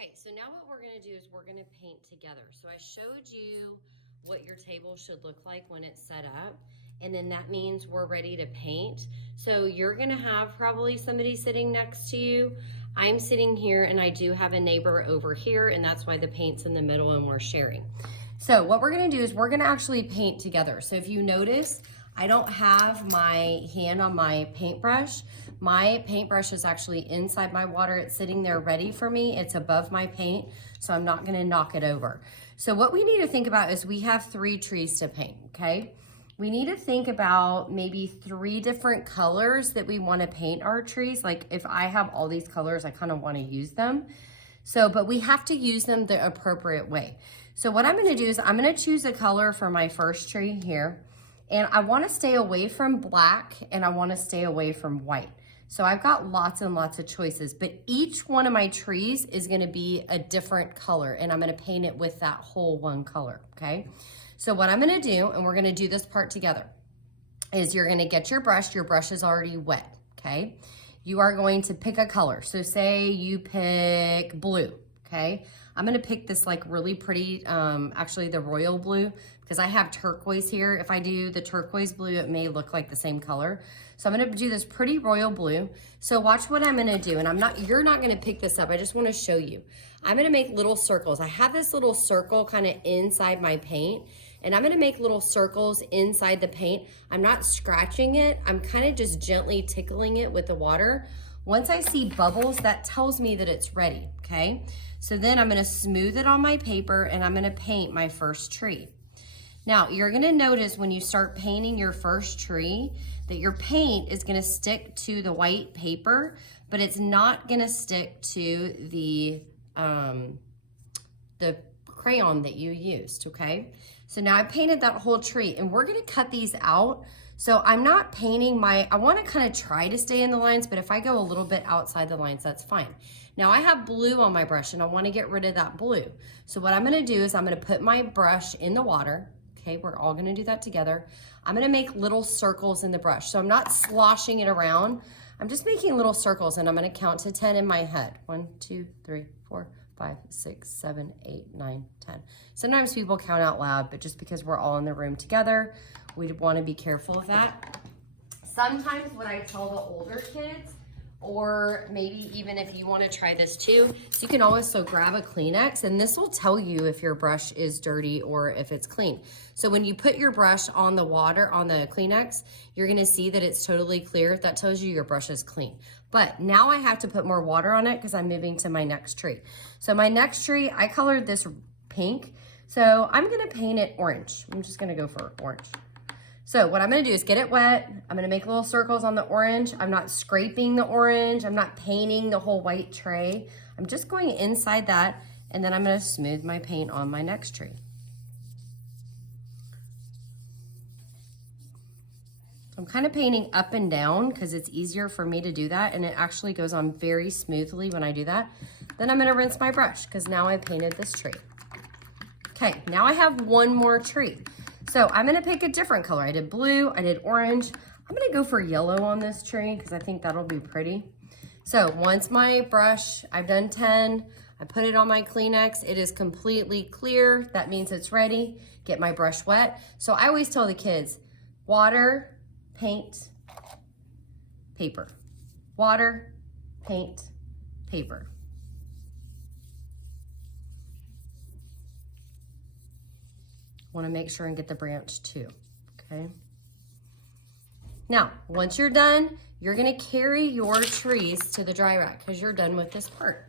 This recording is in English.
Okay, so now what we're gonna do is we're gonna paint together. So I showed you what your table should look like when it's set up, and then that means we're ready to paint. So you're gonna have probably somebody sitting next to you. I'm sitting here and I do have a neighbor over here, and that's why the paint's in the middle and we're sharing. So what we're gonna do is we're gonna actually paint together. So if you notice, I don't have my hand on my paintbrush. My paintbrush is actually inside my water. It's sitting there ready for me. It's above my paint, so I'm not gonna knock it over. So what we need to think about is we have 3 trees to paint, okay? We need to think about maybe 3 different colors that we wanna paint our trees. Like if I have all these colors, I kind of wanna use them. So, but we have to use them the appropriate way. So what I'm gonna do is I'm gonna choose a color for my first tree here. And I wanna stay away from black and I wanna stay away from white. So I've got lots and lots of choices, but each one of my trees is gonna be a different color and I'm gonna paint it with that whole one color, okay? So what I'm gonna do, and we're gonna do this part together, is you're gonna get your brush is already wet, okay? You are going to pick a color. So say you pick blue, okay? I'm gonna pick this like really pretty, actually the royal blue, because I have turquoise here. If I do the turquoise blue, it may look like the same color. So I'm gonna do this pretty royal blue. So watch what I'm gonna do, and you're not gonna pick this up, I just wanna show you. I'm gonna make little circles. I have this little circle kind of inside my paint, and I'm gonna make little circles inside the paint. I'm not scratching it, I'm kind of just gently tickling it with the water. Once I see bubbles, that tells me that it's ready, okay? So then I'm gonna smooth it on my paper and I'm gonna paint my first tree. Now, you're gonna notice when you start painting your first tree that your paint is gonna stick to the white paper, but it's not gonna stick to the crayon that you used, okay? So now I painted that whole tree and we're gonna cut these out. So I'm not painting I wanna kind of try to stay in the lines, but if I go a little bit outside the lines, that's fine. Now I have blue on my brush and I wanna get rid of that blue. So what I'm gonna do is I'm gonna put my brush in the water. Okay, we're all gonna do that together. I'm gonna make little circles in the brush. So I'm not sloshing it around. I'm just making little circles and I'm gonna count to 10 in my head. 1, 2, 3, 4, 5, 6, 7, 8, 9, 10. Sometimes people count out loud, but just because we're all in the room together, we wanna be careful of that. Sometimes what I tell the older kids, or maybe even if you wanna try this too, so you can also grab a Kleenex and this will tell you if your brush is dirty or if it's clean. So when you put your brush on the water, on the Kleenex, you're gonna see that it's totally clear. That tells you your brush is clean. But now I have to put more water on it because I'm moving to my next tree. So my next tree, I colored this pink. So I'm gonna paint it orange. I'm just gonna go for orange. So what I'm gonna do is get it wet. I'm gonna make little circles on the orange. I'm not scraping the orange. I'm not painting the whole white tray. I'm just going inside that, and then I'm gonna smooth my paint on my next tree. I'm kind of painting up and down because it's easier for me to do that, and it actually goes on very smoothly when I do that. Then I'm gonna rinse my brush because now I've painted this tree. Okay, now I have one more tree. So I'm gonna pick a different color. I did blue, I did orange. I'm gonna go for yellow on this tree because I think that'll be pretty. So once my brush, I've done 10, I put it on my Kleenex, it is completely clear. That means it's ready. Get my brush wet. So I always tell the kids, water, paint, paper. Water, paint, paper. Want to make sure and get the branch too, okay? Now, once you're done, you're gonna carry your trees to the dry rack because you're done with this part.